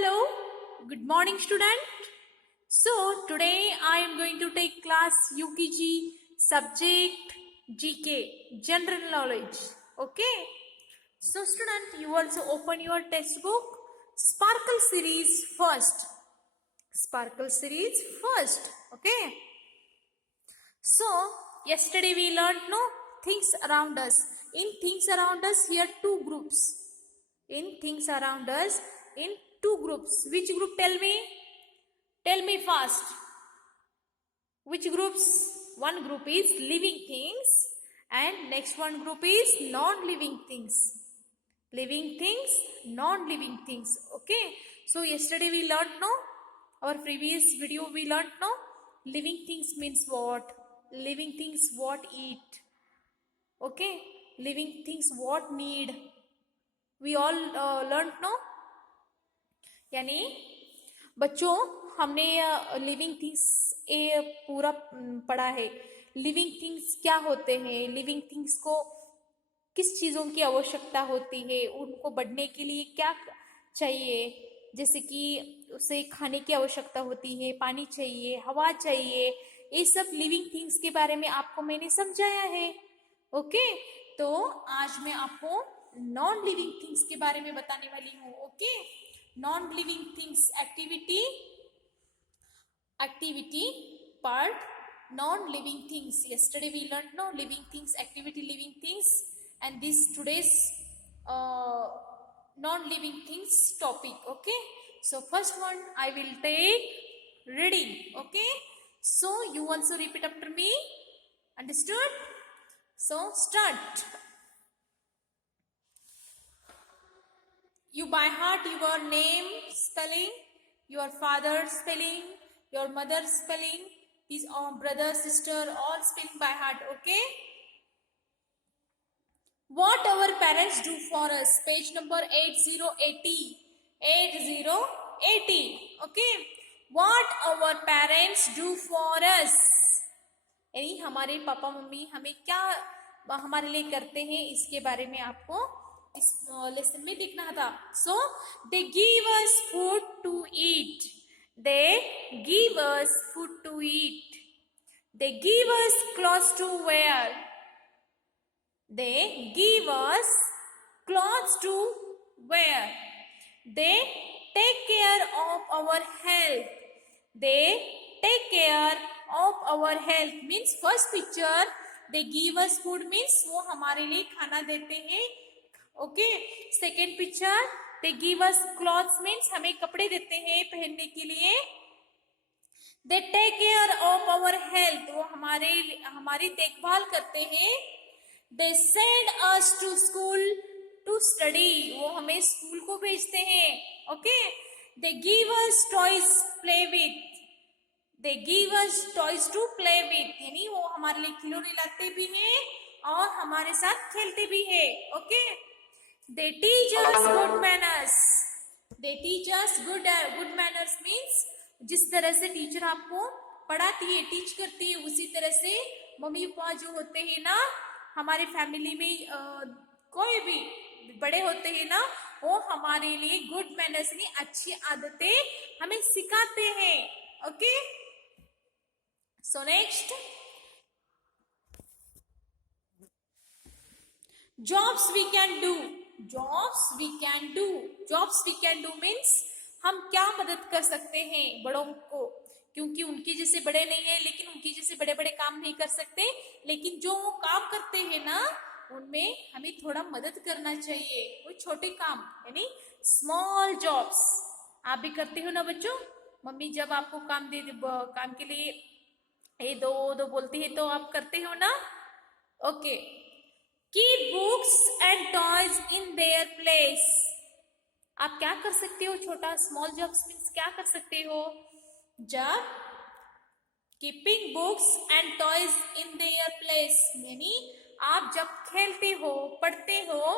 Hello, good morning student. So today I am going to take class UKG subject GK, general knowledge. Okay. So student, you also open your textbook Sparkle series first. Sparkle series first. Okay. So yesterday we learned things around us. In things around us, here two groups. In things around us, in two groups. Which group? Tell me fast. Which groups? One group is living things and next one group is non-living things. Living things, non-living things. Okay. So yesterday we learned our previous video we learned living things means what? Living things what eat. Okay. Living things what need. We all learned यानी बच्चों हमने living things ये पूरा पढ़ा है। Living things क्या होते हैं, लिविंग थिंग्स को किस चीज़ों की आवश्यकता होती है, उनको बढ़ने के लिए क्या चाहिए, जैसे कि उसे खाने की आवश्यकता होती है, पानी चाहिए, हवा चाहिए, ये सब लिविंग थिंग्स के बारे में आपको मैंने समझाया है। ओके, तो आज मैं आपको नॉन लिविंग थिंग्स के बारे में बताने वाली हूँ। Okay, non living things activity part non living things. Yesterday we learned living things activity living things, and this today's non living things topic. Okay, so first one I will take reading. Okay, so you also repeat after me. Understood? So start. You by heart your name spelling, your father's spelling, your mother's spelling, his brother, sister, all spelling by heart. Okay. What our parents do for us. Page number 8080. 8080. Okay. What our parents do for us. यानी हमारे papa mummy हमें क्या हमारे लिए करते हैं, इसके बारे में आपको इस लेसन में देखना था। So they give us food to eat. They give us food to eat. They give us clothes to wear. They give us clothes to wear. They take care of our health. They take care of our health means first picture they give us food means वो हमारे लिए खाना देते हैं। Okay, second picture they give us clothes means हमें कपड़े देते हैं पहनने के लिए। they take care of our health वो हमारी देखभाल करते हैं। they send us to school to study वो हमें स्कूल को भेजते हैं। Okay, they give us toys play with. they give us toys to play with यानी वो हमारे लिए खिलौने लाते भी हैं और हमारे साथ खेलते भी हैं। Okay, they teach us good manners. they teach us good manners means जिस तरह से टीचर आपको पढ़ाती है, टीच करती है, उसी तरह से मम्मी पापा जो होते हैं ना हमारे फैमिली में कोई भी बड़े होते हैं ना, वो हमारे लिए गुड मैनर्स यानी अच्छी आदतें हमें सिखाते हैं। Okay, so next jobs we can do. Jobs we can do. Jobs we can do means हम क्या मदद कर सकते हैं बड़ों को, क्योंकि उनके जैसे बड़े नहीं है, लेकिन उनके जैसे बड़े बड़े काम नहीं कर सकते, लेकिन जो वो काम करते हैं ना उनमें हमें थोड़ा मदद करना चाहिए। वो छोटे काम यानी स्मॉल जॉब्स आप भी करते हो ना बच्चों। मम्मी जब आपको काम काम के लिए ये दो बोलती है तो आप करते हो ना। Okay, Keep books and toys in their place. आप क्या कर सकते हो, छोटा स्मॉल जॉब्स मीन्स क्या कर सकते हो, जब keeping books and toys in their place यानी आप जब खेलते हो पढ़ते हो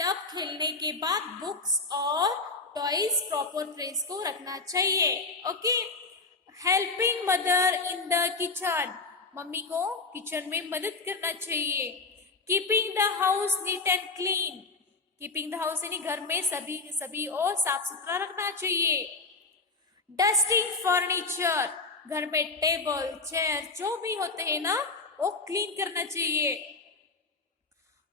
तब खेलने के बाद बुक्स और टॉयज प्रॉपर प्लेस को रखना चाहिए। Okay, helping mother in the kitchen mummy को किचन में मदद करना चाहिए। Keeping the house neat and clean keeping the house यानी घर में सभी और साफ सुथरा रखना चाहिए। डस्टिंग फर्नीचर, घर में टेबल चेयर जो भी होते हैं ना वो क्लीन करना चाहिए।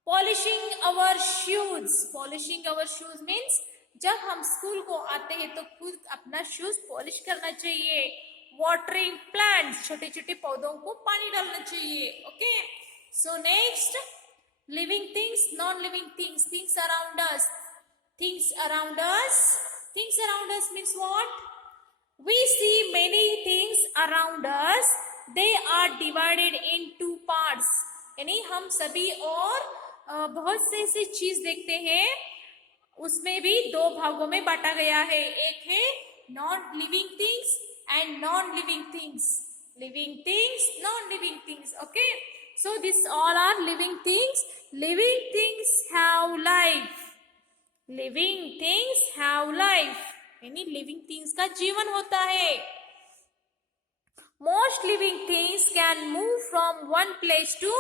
पॉलिशिंग अवर शूज, पॉलिशिंग अवर शूज मीन्स जब हम स्कूल को आते हैं तो खुद अपना शूज पॉलिश करना चाहिए। वाटरिंग प्लांट्स, छोटे छोटे पौधों को पानी डालना चाहिए। Okay, so next, living things, non living things, things around us, things around us, things around us means what? We see many things around us. They are divided in two parts. यानी हम सभी और बहुत से ऐसी चीज देखते हैं, उसमें भी दो भागों में बांटा गया है। एक है non living things and non living things, living things, non living things. Okay, so this all are living things. Living things have life, living things have life यानी लिविंग थिंग्स का जीवन होता है। Most living things can move from one place to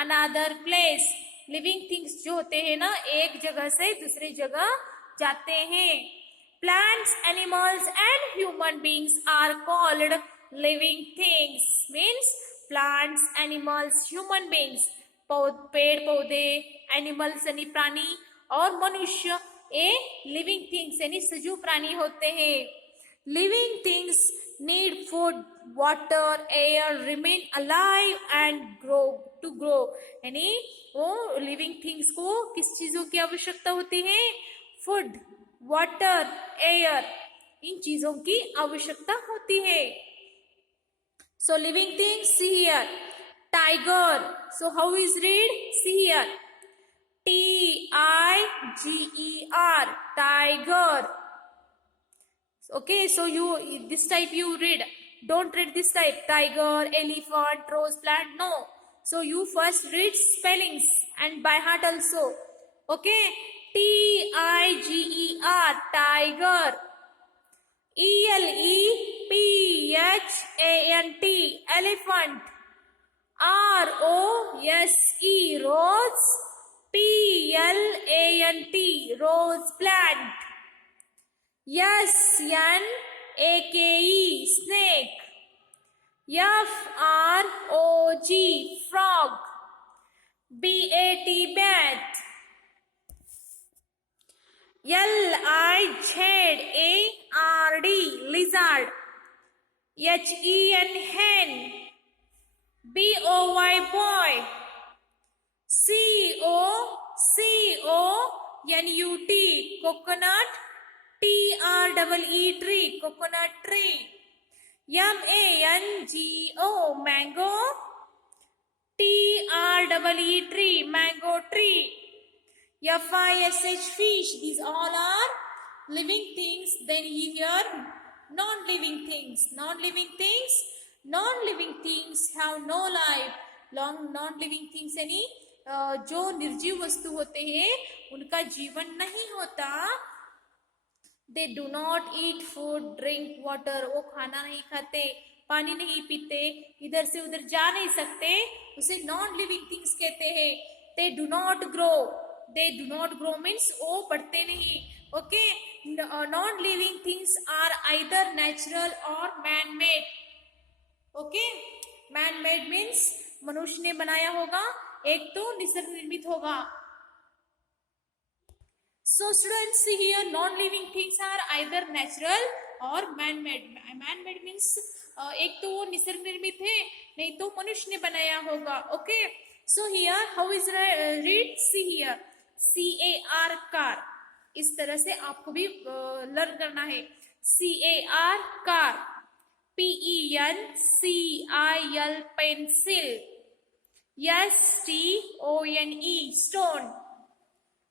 another place. Living things जो होते हैं ना एक जगह से दूसरी जगह जाते हैं। Plants, animals and human beings are called living things means plants, animals, human beings, पेड़ पौधे, एनिमल्स यानी प्राणी और मनुष्य ए लिविंग थिंग्स यानी सजीव प्राणी होते हैं। Living things need food, water, air, remain alive and grow to grow यानी वो लिविंग थिंग्स को किस चीजों की आवश्यकता होती है? फूड, वाटर, एयर, इन चीजों की आवश्यकता होती है। So living things, see here tiger, so how is read? See here Tiger, tiger. Okay, so this type you read. Don't read this type. Tiger, elephant, rose plant. No. So you first read spellings and by heart also. Okay. Tiger, tiger. Elephant, elephant. Rose, rose. Plant, rose plant. Snake, snake. Frog, frog. Bat. Lizard, lizard. Hen, boy, boy. COCONUT, coconut. TREE, coconut tree. MANGO, mango. TREE, tree, mango tree. FISH, fish. These all are living things. Then here non-living things. Non-living things have no life. Non-living things यानी जो निर्जीव वस्तु होते हैं उनका जीवन नहीं होता। They do not eat food, drink water. वो खाना नहीं खाते, पानी नहीं पीते, इधर से उधर जा नहीं सकते, उसे नॉन लिविंग थिंग्स कहते हैं। They do not grow. They do not grow means वो बढ़ते नहीं। Okay, non-living things are either natural or man-made. Okay, man-made means मनुष्य ने बनाया होगा, एक तो निसर्ग निर्मित होगा। So students, see here non-living things are either natural or man-made. Man-made means एक तो वो निसर्ग निर्मित है, नहीं तो मनुष्य ने बनाया होगा। Okay, so here how is read? See here CAR, car. इस तरह से आपको भी लर्न करना है। CAR, car. PENCIL, pencil. STONE, stone.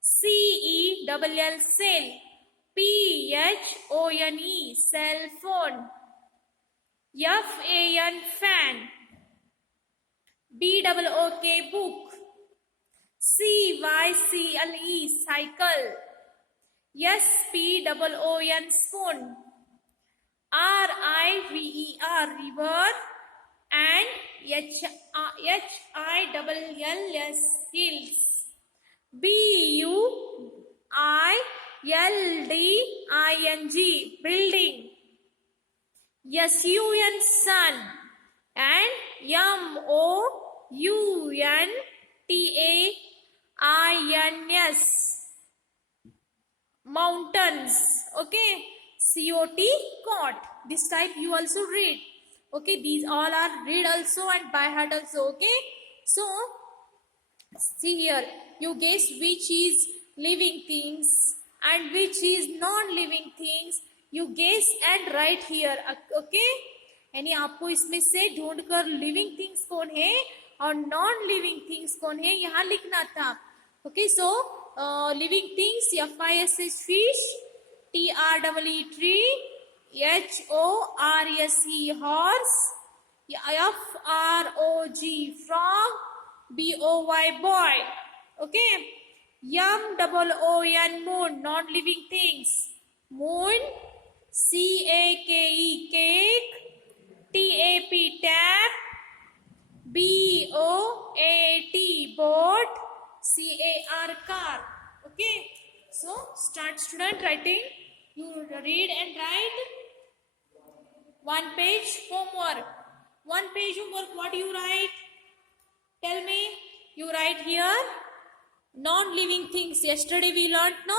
CELL, cell. PHONE, cell phone. FAN, fan. BOOK, book. CYCLE, cycle. SPOON, spoon. RIVER, river. And HILLS, hills. BULL, I-L-D-I-N-G, building. S-U-N, sun. And M-O-U-N-T-A-I-N-S, mountains. Okay, C-O-T, cot. This type you also read. Okay, these all are read also and by heart also. Okay, so see here, you guess which is living things and which is non-living things. You guess and write here. Okay, यानी आपको इसमें से ढूंढ कर living things कौन है और non living things कौन है यहाँ लिखना था. Okay, so living things, FISH fish, TREE tree, HORSE horse, FROG frog, BOY boy. Okay, MOON moon, non living things. Moon, CAKE cake, TAP tap, BOAT boat, CAR car. Okay, so start student writing. You read and write. One page homework. One page homework. What do you write? Tell me. You write here non-living things. Yesterday we learned, no?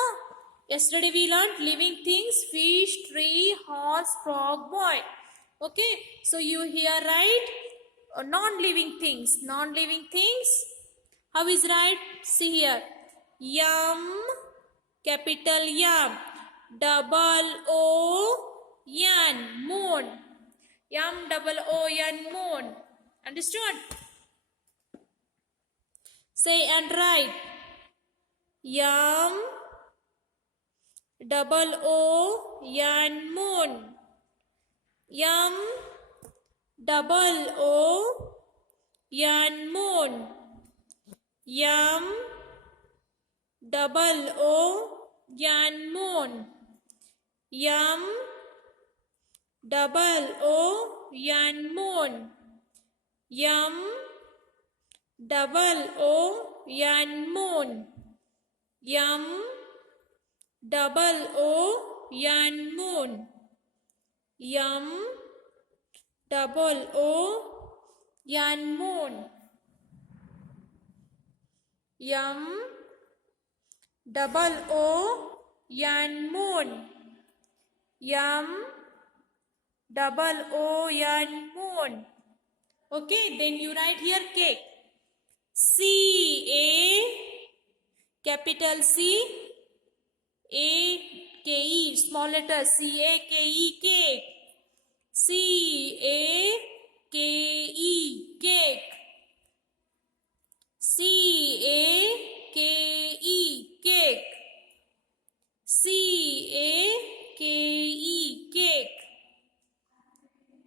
Yesterday we learned living things: fish, tree, horse, frog, boy. Okay, so you here write non-living things. Non-living things. How is right? See here. Yum, capital Yum, double O-N, moon. Yum, double O-N, moon. Understood? Say and write. Yum, double O-N, moon. Yum, double O-N, moon. Yum, double O-N, moon. Yum, double O-N, moon. Yum, double O-N, moon. Yum, double O-N, moon. Yum, double O-N, moon. Yum, double O-N, moon. Yum, double O-N, moon. Okay, then you write here cake. C-A, capital C-A-K-E, small letter C-A-K-E, cake. C-A-K-E, cake. C-A-K-E, cake. C-A-K-E, cake.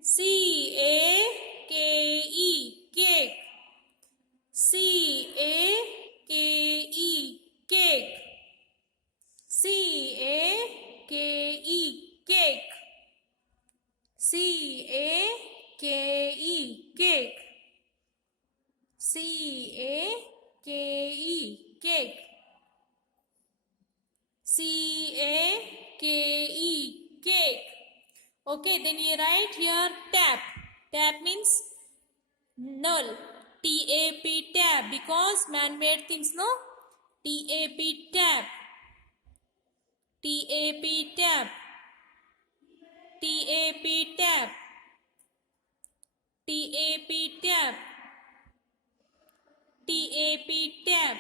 C-A-K-E, cake. C-A-K-E, cake. C-A-K-E, cake. C-A-K-E, cake. C-A-K-E, cake. C-A-K-E, cake. Okay, then you write here tap. Tap means null. T-A-P, tap, because man-made things, no? T-A-P, tap. T-A-P, tap. T-A-P, tap. T-A-P, tap. T-A-P, tap.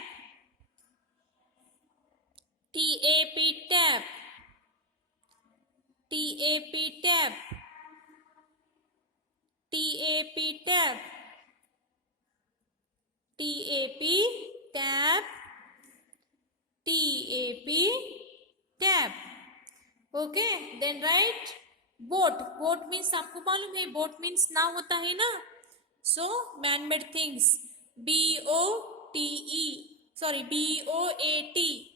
T-A-P, tap. T-A-P, tap. T-A-P, tap. T-A-P, tap. T-A-P, tap. Okay, then write boat. Boat means आपको मालूम है, boat means नाव होता है ना. So man made things. B-O-T-E, sorry, B-O-A-T,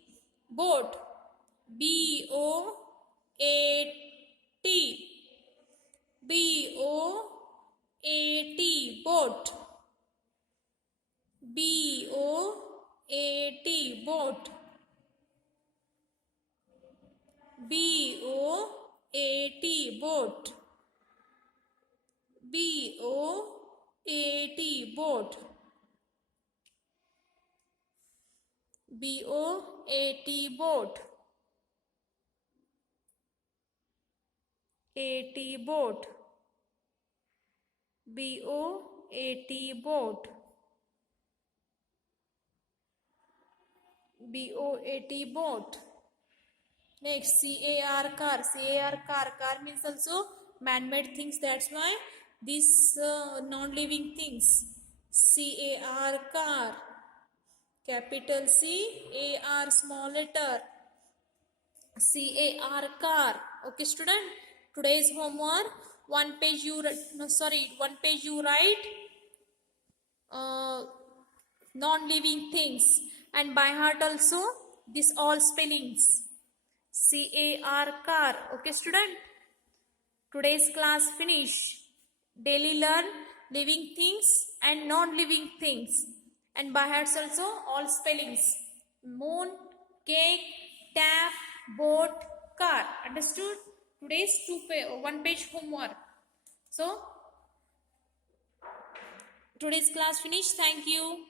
boat. B-O-A-T, B-O-A-T, boat. B-O-A-T, boat. B-O-A-T, boat. B-O-A-T, boat. B-O-A-T, boat. A-T, boat. B-O-A-T, boat. B-O-A-T, boat. Next, C-A-R, car. C-A-R, car. Car means also man-made things. That's why these non-living things. C-A-R, car. Capital C-A-R, small letter. C-A-R, car. Okay, student. Today's homework. One page you write non-living things, and by heart also this all spellings. C-A-R, car. Okay, student. Today's class finish. Daily learn living things and non-living things, and by hearts also all spellings. Moon, cake, tap, boat, car. Understood? Today's one page homework. So today's class finish. Thank you.